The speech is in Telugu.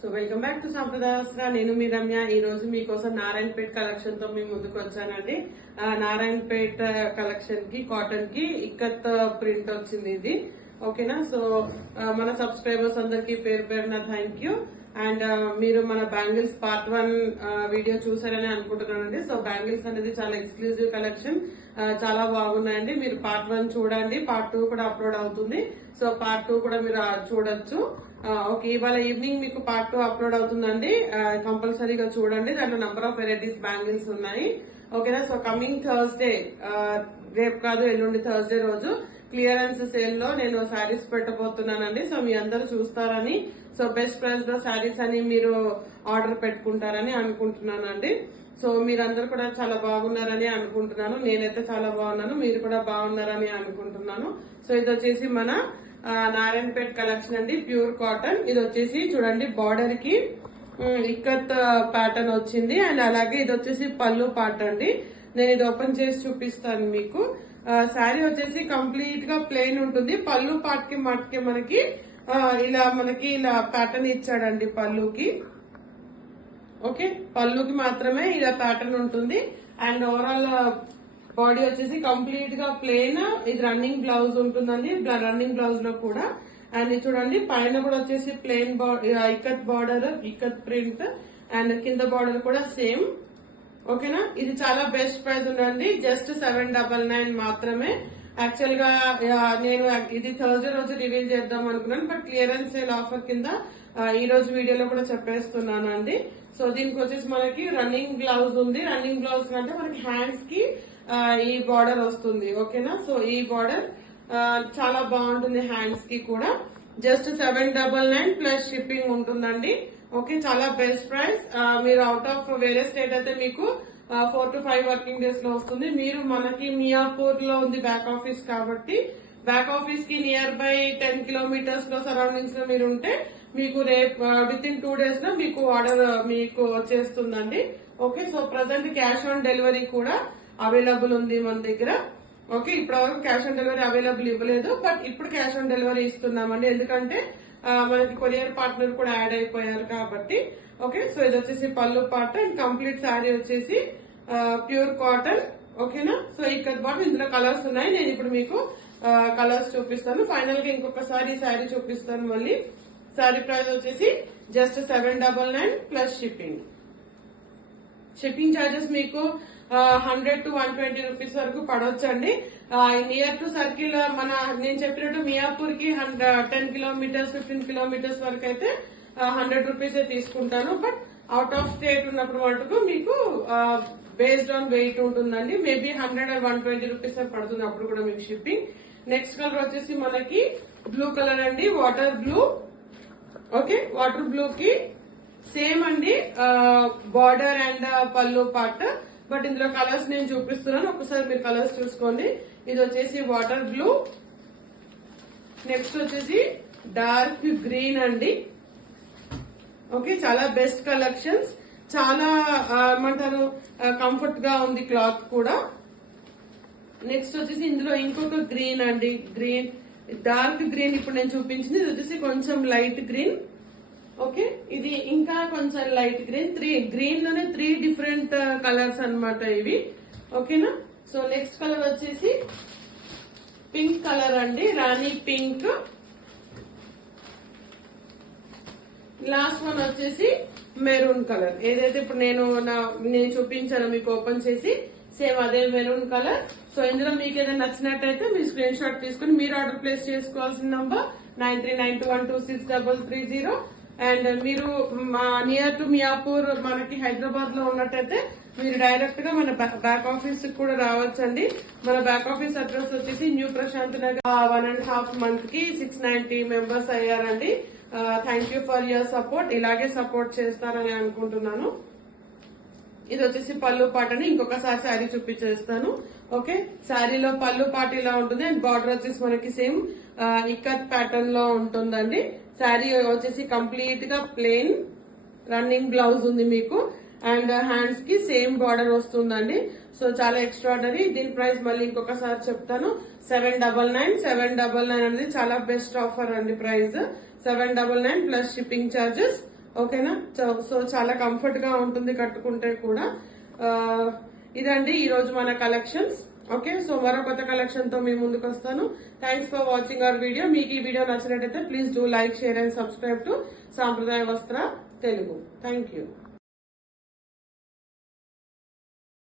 So welcome back to Sampradayastra. నేను మీ రమ్య. ఈ రోజు మీకోసం నారాయణపేట్ కలెక్షన్ తో మీ ముందుకు వచ్చానండి. నారాయణపేట్ కలెక్షన్ కి కాటన్ కి ఇక్కత్ ప్రింట్ వచ్చింది ఇది. ఓకేనా. సో మన సబ్స్క్రైబర్స్ అందరికి పేరు పేరున థ్యాంక్ యూ. అండ్ మీరు మన బ్యాంగిల్స్ పార్ట్ 1 వీడియో చూసారని అనుకుంటున్నానండి. సో బ్యాంగిల్స్ అనేది చాలా ఎక్స్క్లూజివ్ కలెక్షన్, చాలా బాగున్నాయండి. మీరు పార్ట్ 1 చూడండి, పార్ట్ 2 కూడా అప్లోడ్ అవుతుంది. సో పార్ట్ 2 కూడా మీరు చూడొచ్చు. ఓకే, ఇవాళ ఈవినింగ్ మీకు పార్ట్ 2 అప్లోడ్ అవుతుందండి. కంపల్సరీగా చూడండి. దాంట్లో నంబర్ ఆఫ్ వెరైటీస్ బ్యాంగిల్స్ ఉన్నాయి. ఓకేనా. సో కమింగ్ థర్స్డే, రేపు కాదు ఎల్లుండి థర్స్డే రోజు క్లియరెన్స్ సేల్ లో నేను శారీస్ పెట్టబోతున్నానండి. సో మీ అందరూ చూస్తారని, సో బెస్ట్ ప్రైస్ లో శారీస్ అని మీరు ఆర్డర్ పెట్టుకుంటారని అనుకుంటున్నానండి. సో మీరందరూ కూడా చాలా బాగున్నారని అనుకుంటున్నాను. నేనైతే చాలా బాగున్నాను, మీరు కూడా బాగున్నారని అనుకుంటున్నాను. సో ఇది వచ్చేసి మన నారాయణపేట్ కలెక్షన్ అండి, ప్యూర్ కాటన్. ఇది వచ్చేసి చూడండి, బార్డర్ కి ఇక్కత్ ప్యాటర్న్ వచ్చింది. అండ్ అలాగే ఇది వచ్చేసి పళ్ళు పార్ట్ అండి. నేను ఇది ఓపెన్ చేసి చూపిస్తాను మీకు. శారీ వచ్చేసి కంప్లీట్ గా ప్లెయిన్ ఉంటుంది. పళ్ళు పార్ట్ కి మటుకి మనకి ఇలా ప్యాటర్న్ ఇచ్చాడండి పళ్ళుకి. ఓకే, పళ్ళుకి మాత్రమే ఇలా ప్యాటర్న్ ఉంటుంది. అండ్ ఓవరాల్ బాడీ వచ్చేసి కంప్లీట్ గా ప్లెయిన్. ఇది రన్నింగ్ బ్లౌజ్ ఉంటుందండి, రన్నింగ్ బ్లౌజ్ లో కూడా. అండ్ చూడండి, పైన కూడా వచ్చేసి plain ikat border, ikat print. And కింద బార్డర్ కూడా సేమ్. ఓకేనా. ఇది చాలా బెస్ట్ ప్రైస్ ఉందండి, జస్ట్ 799 మాత్రమే. యాక్చువల్ గా నేను ఇది థర్స్డే రోజు రివీల్ చేద్దాం అనుకున్నాను, బట్ క్లియరెన్స్ సేల్ ఆఫర్ కింద ఈ రోజు వీడియోలో కూడా చెప్పేస్తున్నాను అండి. సో దీనికి వచ్చేసి మనకి రన్నింగ్ బ్లౌజ్ ఉంది. రన్నింగ్ బ్లౌజ్ అంటే మనకి హ్యాండ్స్ కి ఈ బార్డర్ వస్తుంది. ఓకేనా. సో ఈ బార్డర్ చాలా బాగుంటుంది హ్యాండ్స్ కి కూడా. జస్ట్ 799 ప్లస్ షిప్పింగ్ ఉంటుందండి. ఓకే, చాలా బెస్ట్ ప్రైస్. మీరు అవుట్ ఆఫ్ వేరే స్టేట్ అయితే మీకు 4 to 5 వర్కింగ్ డేస్ లో వస్తుంది. మీరు మనకి మియాపూర్ లో ఉంది బ్యాక్ ఆఫీస్ కాబట్టి, బ్యాక్ ఆఫీస్ కి నియర్ బై 10 కిలోమీటర్స్ లో సరౌండింగ్స్ లో మీరు ఉంటే మీకు రేపు విత్ ఇన్ 2 days లో మీకు ఆర్డర్ మీకు వచ్చేస్తుందండి. Okay, so present cash on delivery కూడా అవైలబుల్ ఉంది మన దగ్గర. ఓకే, ఇప్పటివరకు క్యాష్ ఆన్ డెలివరీ అవైలబుల్ ఇవ్వలేదు, బట్ ఇప్పుడు క్యాష్ ఆన్ డెలివరీ ఇస్తున్నామండి. ఎందుకంటే మనకి కొరియర్ పార్ట్నర్ కూడా యాడ్ అయిపోయారు కాబట్టి. ఓకే, సో ఇది వచ్చేసి పళ్ళు పార్ట్. అండ్ కంప్లీట్ శారీ వచ్చేసి ప్యూర్ కాటన్. ఓకేనా. సో ఇక్కడ బాట్ ఇందులో కలర్స్ ఉన్నాయి. నేను ఇప్పుడు మీకు కలర్స్ చూపిస్తాను. ఫైనల్ గా ఇంకొకసారి ఈ శారీ చూపిస్తాను మళ్ళీ. శారీ ప్రైస్ వచ్చేసి just 799 plus shipping. Shipping charges మీకు 100 to 120 రూపీస్ వరకు పడవచ్చండి. నియర్ టు సర్కిల్ నేను చెప్పినట్టు మియాపూర్ కి 10 కిలోమీటర్స్ 15 కిలోమీటర్స్ వరకు అయితే 100 రూపీసే తీసుకుంటాను. బట్ అవుట్ ఆఫ్ స్టేట్ ఉన్నప్పుడు మటుకు మీకు బేస్డ్ ఆన్ వెయిట్ ఉంటుందండి. మేబీ 100 or 120 రూపీస్ పడుతుంది అప్పుడు కూడా మీకు షిప్పింగ్. నెక్స్ట్ కలర్ వచ్చేసి మనకి బ్లూ కలర్ అండి, water blue. Okay, water blue కి సేమ్ అండి బార్డర్ అండ్ పళ్ళు పార్ట్. బట్ ఇందులో కలర్స్ నేను చూపిస్తున్నాను, ఒకసారి మీరు కలర్స్ చూసుకోండి. ఇది వచ్చేసి వాటర్ బ్లూ. నెక్స్ట్ వచ్చేసి డార్క్ గ్రీన్ అండి. ఓకే, చాలా బెస్ట్ కలెక్షన్స్, చాలా ఏమంటారు కంఫర్ట్ గా ఉంది క్లాత్ కూడా. నెక్స్ట్ వచ్చేసి ఇందులో ఇంకొక గ్రీన్ అండి, గ్రీన్ డార్క్ గ్రీన్ ఇప్పుడు నేను చూపించింది. ఇది వచ్చేసి కొంచెం లైట్ గ్రీన్. ఓకే, ఇది ఇంకా కొంచెం లైట్ గ్రీన్. గ్రీన్ లోనే 3 డిఫరెంట్ కలర్స్ అన్నమాట ఇవి. ఓకేనా. సో నెక్స్ట్ కలర్ వచ్చేసి పింక్ కలర్ అండి, రాణి పింక్. లాస్ట్ వన్ వచ్చేసి మెరూన్ కలర్. ఏదైతే ఇప్పుడు నేను చూపించాను మీకు ఓపెన్ చేసి, సేమ్ అదే మెరూన్ కలర్. సో ఇందులో మీకు ఏదైనా నచ్చినట్టయితే మీరు స్క్రీన్ షాట్ తీసుకుని మీరు ఆర్డర్ ప్లేస్ చేసుకోవాల్సిన నంబర్ 9392126330. అండ్ మీరు నియర్ టు మియాపూర్ మనకి హైదరాబాద్ లో ఉన్నట్టయితే మీరు డైరెక్ట్ గా మన బ్యాక్ ఆఫీస్ కూడా రావచ్చండి. మన బ్యాక్ ఆఫీస్ అడ్రస్ వచ్చేసి న్యూ ప్రశాంత్ నగర్. 1.5 month కి 690 మెంబర్స్ అయ్యారండి. Thank you for your support. ఇలాగే సపోర్ట్ చేస్తారని అనుకుంటున్నాను. ఇది వచ్చేసి పళ్ళు పాట అని ఇంకొకసారి శారీ చూపించేస్తాను. ఓకే, శారీలో పళ్ళు పాట ఇలా ఉంటుంది. అండ్ బార్డర్ వచ్చేసి మనకి సేమ్ ఇక్కత్ ప్యాటర్న్ లో ఉంటుందండి. శారీ వచ్చేసి కంప్లీట్ గా ప్లెయిన్, రన్నింగ్ బ్లౌజ్ ఉంది మీకు. అండ్ హ్యాండ్స్ కి సేమ్ బార్డర్ వస్తుందండి. సో చాలా ఎక్స్ట్రాడనరీ. దీని ప్రైస్ మళ్ళీ ఇంకొకసారి చెప్తాను, 799 అనేది చాలా బెస్ట్ ఆఫర్ అండి. Price 799 plus shipping charges. ఓకేనా. సో చాలా కంఫర్ట్ గా ఉంటుంది కట్టుకుంటే కూడా. ఇదండి ఈ రోజు మన కలెక్షన్స్. ఓకే, సో మరో కొత్త కలెక్షన్ తో మీ ముందుకు వస్తాను. Thanks for watching our video. మీకు ఈ వీడియో నచ్చినట్టయితే please do like, share and subscribe to సాంప్రదాయ వస్త్ర తెలుగు. Thank you.